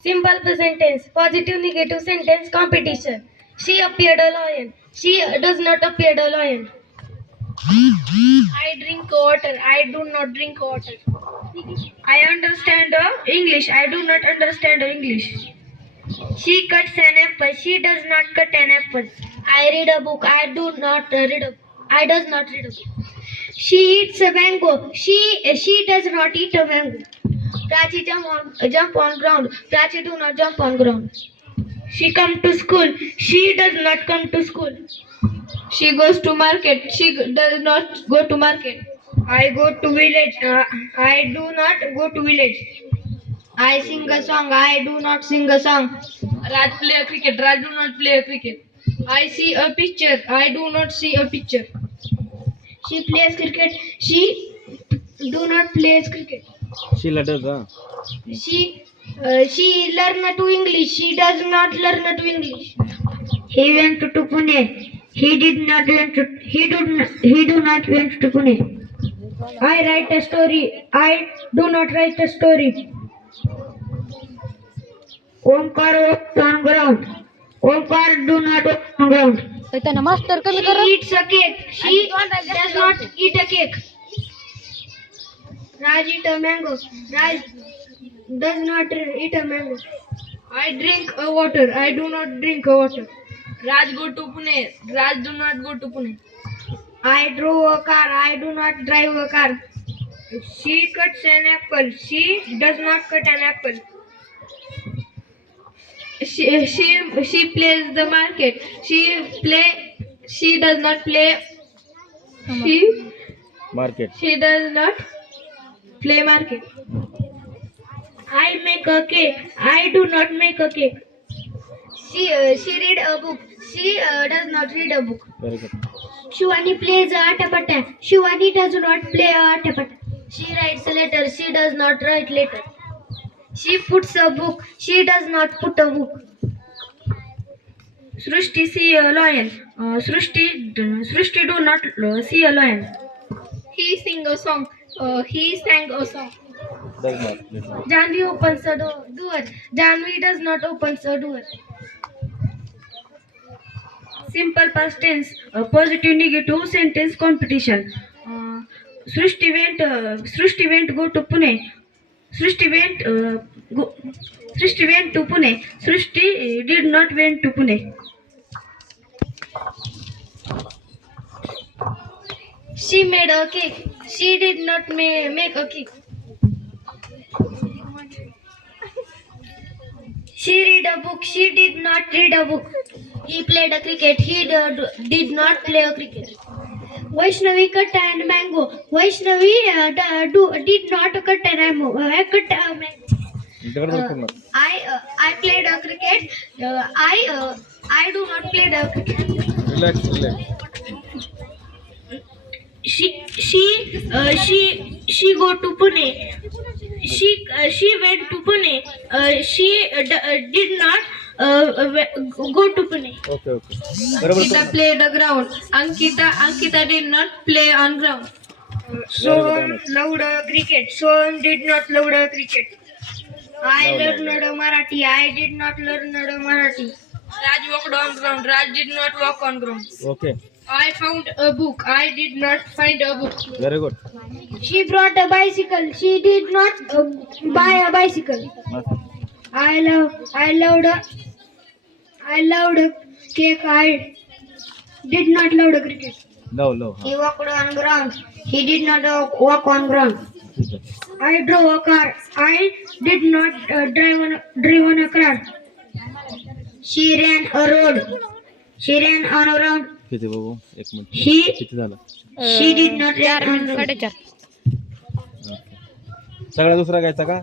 Simple present tense, positive negative sentence competition. She appeared a lion. She does not appear a lion. I drink water. I do not drink water. I understand English. I do not understand English. She cuts an apple. She does not cut an apple. I read a book. I do not read a book. I does not read a book. She eats a mango. She does not eat a mango. Prachi jump on ground. Prachi do not jump on ground. She come to school. She does not come to school. She goes to market. She does not go to market. I go to village. I do not go to village. I sing a song. I do not sing a song. Raj play a cricket. Raj do not play a cricket. I see a picture. I do not see a picture. She plays cricket. She do not play cricket. Sheila does, huh? She learn to English. She does not learn to English. He went to Pune. He did not went to. He do not went to Pune. I write a story. I do not write a story. Omkar walks on ground. Omkar do not walk on ground. Master कमी She कर eats a cake. She does not eat a cake. Raj eat a mango. Raj does not eat a mango. I drink a water. I do not drink a water. Raj go to Pune. Raj do not go to Pune. I drove a car. I do not drive a car. She cuts an apple. She does not cut an apple. She plays the market. She does not play. Market. She does not play market. I make a cake. I do not make a cake. She read a book. She does not read a book. Very good. Shivani plays atapata. Shivani does not play atapata. She writes a letter. She does not write letter. She puts a book. She does not put a book. Srushti see a lion. Srushti do not see a lion. He sing a song. He sang a song. Does not. Does not. Janvi opens a door. Janvi does not open a door. Simple past tense, positive negative sentence competition. Srushti went go to Pune. Srushti went to Pune. Srushti did not went to Pune. She made a cake. She did not make a cake. She read a book. She did not read a book. He played a cricket. He did not play a cricket. Vaishnavi cut and mango. Vaishnavi did not cut an mango. I played a cricket. I do not play the cricket. Relax, relax. She go to Pune. She went to Pune. She did not go to Pune. Okay. बरोबर. Ankita played the ground. Ankita did not play on ground. Soham loved cricket. Soham did not love the cricket. I learned Marathi. I did not learn Marathi. Raj walked on ground. Raj did not walk on ground. Okay. I found a book. I did not find a book. Very good. She brought a bicycle. She did not buy a bicycle. I loved a cake. I did not love the cricket. Love. He walked on ground. He did not walk on ground. ठीक है. I drove a car. I did not drive on a car. She ran a road. She ran on a road. किती बघू एक minute. She किती झालं? did not run on a road. 4:30. सगळा दुसरा घ्यायचा का?